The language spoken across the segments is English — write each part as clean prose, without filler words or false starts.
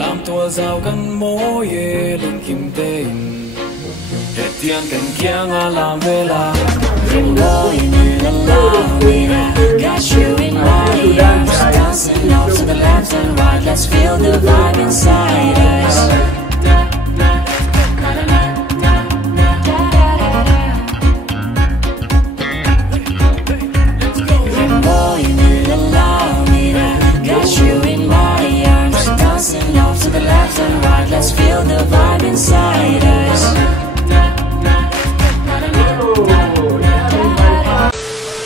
làm tua giàu căn mối lưng kim tên hết tiền cần kia ngã làm về là Rainbow in the love, got you in my arms, dancing off to the left and right. Let's feel the vibe inside us. Rainbow in the love, got you in my arms, dancing off to the left and right. Let's feel the vibe inside us.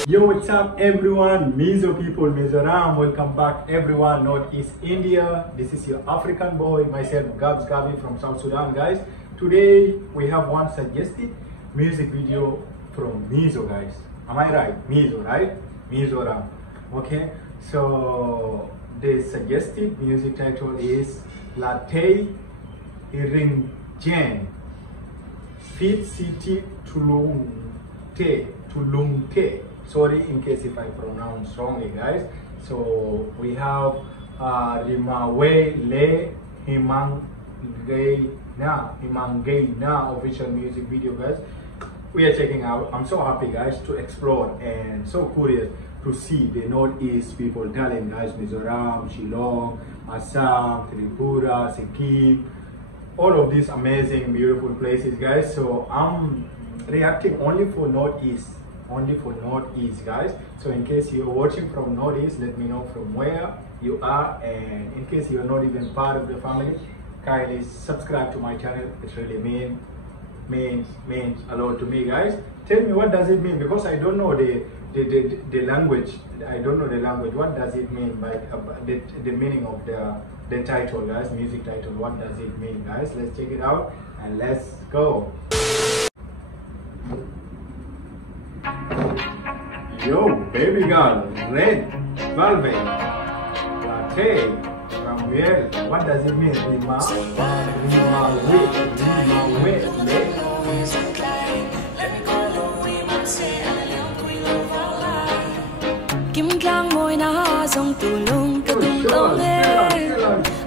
Yo, what's up everyone? Mizo people, Mizoram, welcome back everyone, Northeast India. This is your African boy, myself Gabs from South Sudan, guys. Today we have one suggested music video from Mizo, guys. Am I right? Mizo, right? Mizoram. Okay, so the suggested music title is LATEI HRINGNGEN feat. CT TLUANGTEA. Sorry in case if I pronounce wrongly, guys. So we have RIMAWI LEH HMANGAIHNA official music video, guys. We are checking out. I'm so happy, guys, to explore and so curious to see the Northeast people talent, guys. Mizoram, Shillong, Assam, Tripura, Sikkim, all of these amazing, beautiful places, guys. So I'm reacting only for Northeast, guys. So in case you're watching from Northeast, let me know from where you are, and in case you're not even part of the family, kindly subscribe to my channel. It really means a lot to me, guys. Tell me, what does it mean? Because I don't know the language. I don't know the language. What does it mean by the meaning of the title, guys? Music title. What does it mean, guys? Let's check it out and let's go. Yo, baby girl, red velvet, latte, Ramuel. What does it mean? Kim klang môi na dòng tù lung cả tung tông lên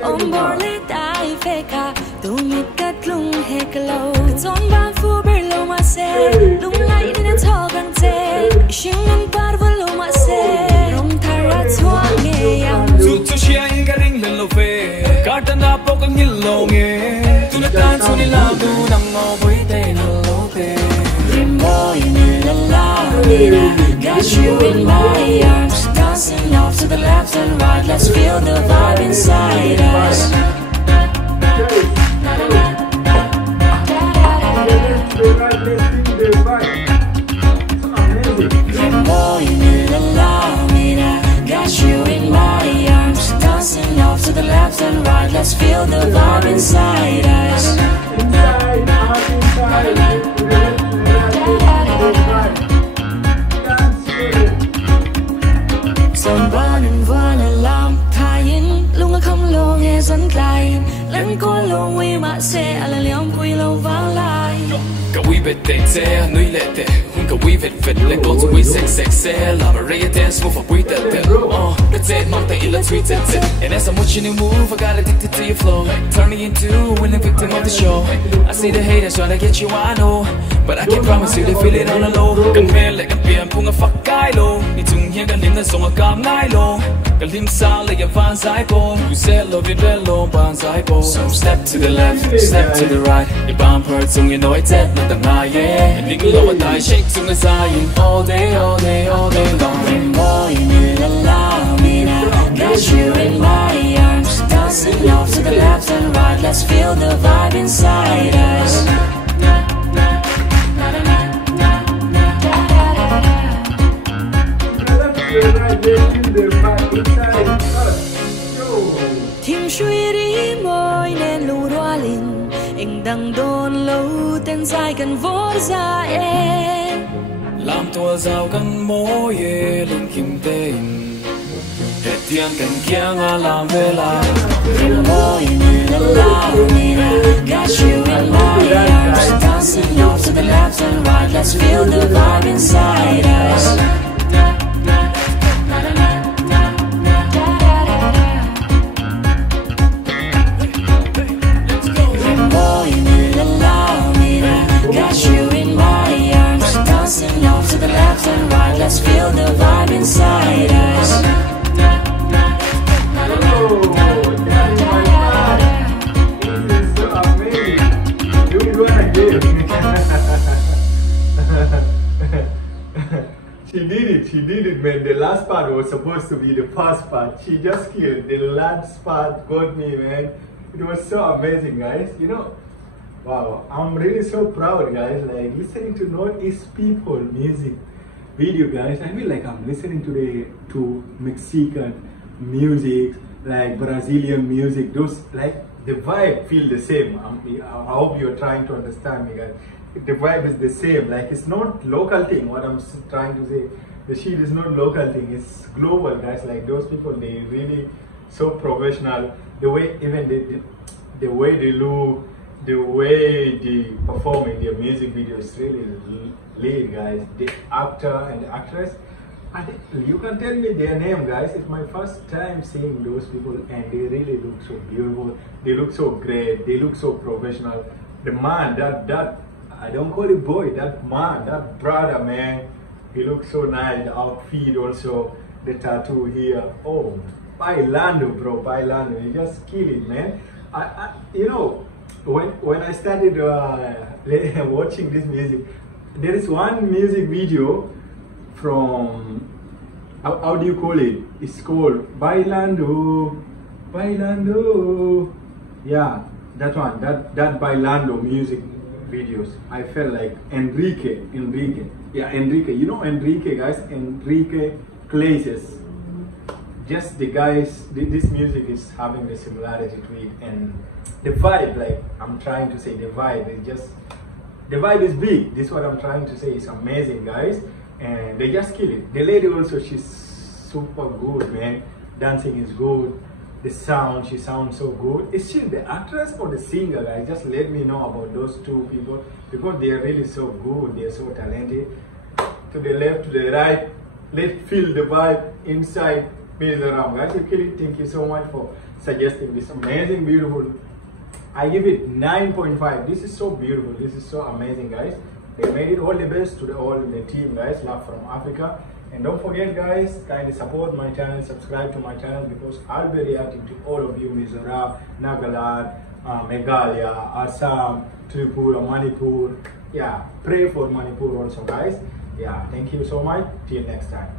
ôm bò lấy tay phê cả tù mịt cắt lung hê cả lâu chọn ban phu bê lâu mà xe lung lại đi nên thọ gần tê xin ngân par vô lâu mà xe rong thà ra chua nghe yang tu chia in cái ring lên lâu về cả tân đáp bốc các nghìn lâu nghe tu đã tan xuống đi làm tu nằm ngó với tay lâu về Rainbow in the love, got you in my arms, dancing off to the left and right. Let's feel the vibe inside us. Rainbow in the love, got you in my arms, dancing off to the left and right. Let's feel the vibe inside us. Dòng ba nâng vua là làm thay lúc nó không lo nghe dẫn lại lần có lo nguy mà sẽ là liom quy lâu vang lại cả quý về tệ xe nuôi lệ tệ cả quý về lên cổ cho quý sex xe làm a ray dance move for quý tệ tệ that's it mong tay let's sweet it and as I'm watching you move I got addicted to your flow turn me into a winning victim of the show I see the haters trying to get you I know but I can't promise you they feel it on the low cần mê lại cần biển phung a fuck cái lô đi chung hiên cần điểm là song a cảm ngay lô cần lim sao lại gặp van giải cô you said love it bello ban giải cô so step to the left step to the right you bump her chung you know it's it là tầng hai yeah and you know what I shake chung is all day long Rainbow in the love, got you in my arms, dancing off to the left and right. Let's feel the vibe inside us. Thiên suy đi môi nên lù đoa linh anh đang đôn lâu tên dài cần vỗ ra em làm tua giàu căn mối lưng kim tên hết tiền cần kia ngã làm về là Rainbow in the love, got you in my arms, dancing off to the left and right. Let's feel the vibe inside us. did it, man. The last part was supposed to be the first part. She just killed. The last part got me, man. It was so amazing, guys. You know, wow, I'm really so proud, guys. Like listening to Northeast people music video, guys. I feel like I'm listening to Mexican music, like Brazilian music. Those, like, the vibe feel the same. I hope you're trying to understand me, guys. The vibe is the same. Like, it's not local thing. What I'm trying to say, the shit is not local thing. It's global, guys. Like, those people, they really so professional. The way even the way they look, the way they perform in their music videos, really lit, guys. The actor and the actress, and you can tell me their name, guys. It's my first time seeing those people, and they really look so beautiful. They look so great. They look so professional. The man, that I don't call it boy, that man, that brother, man, he looks so nice. The outfit also, the tattoo here. Oh, Bailando, bro, Bailando, you just kill it, man. You know, when I started watching this music, there is one music video from, how do you call it? It's called Bailando, Bailando. Yeah, that one, that Bailando music videos. I felt like Enrique. Yeah, Enrique. You know Enrique, guys? Enrique Iglesias. Just the guys, this music is having the similarity to it, and the vibe, like I'm trying to say, the vibe is just, the vibe is big. This is what I'm trying to say. It's amazing, guys, and they just kill it. The lady also, she's super good, man. Dancing is good. The sound, she sounds so good. Is she the actress or the singer, guys? Just let me know about those two people, because they are really so good. They are so talented. To the left, to the right, let's feel the vibe inside Mizoram, guys. You kill it. Thank you so much for suggesting this amazing, beautiful. I give it 9.5. This is so beautiful. This is so amazing, guys. They made it. All the best to all the team, guys. Love from Africa. And don't forget, guys, kindly support my channel, subscribe to my channel, because I'll be reacting to all of you, Mizoram, Nagaland, Meghalaya, Assam, Tripura, Manipur. Yeah, pray for Manipur also, guys. Yeah, thank you so much. Till next time.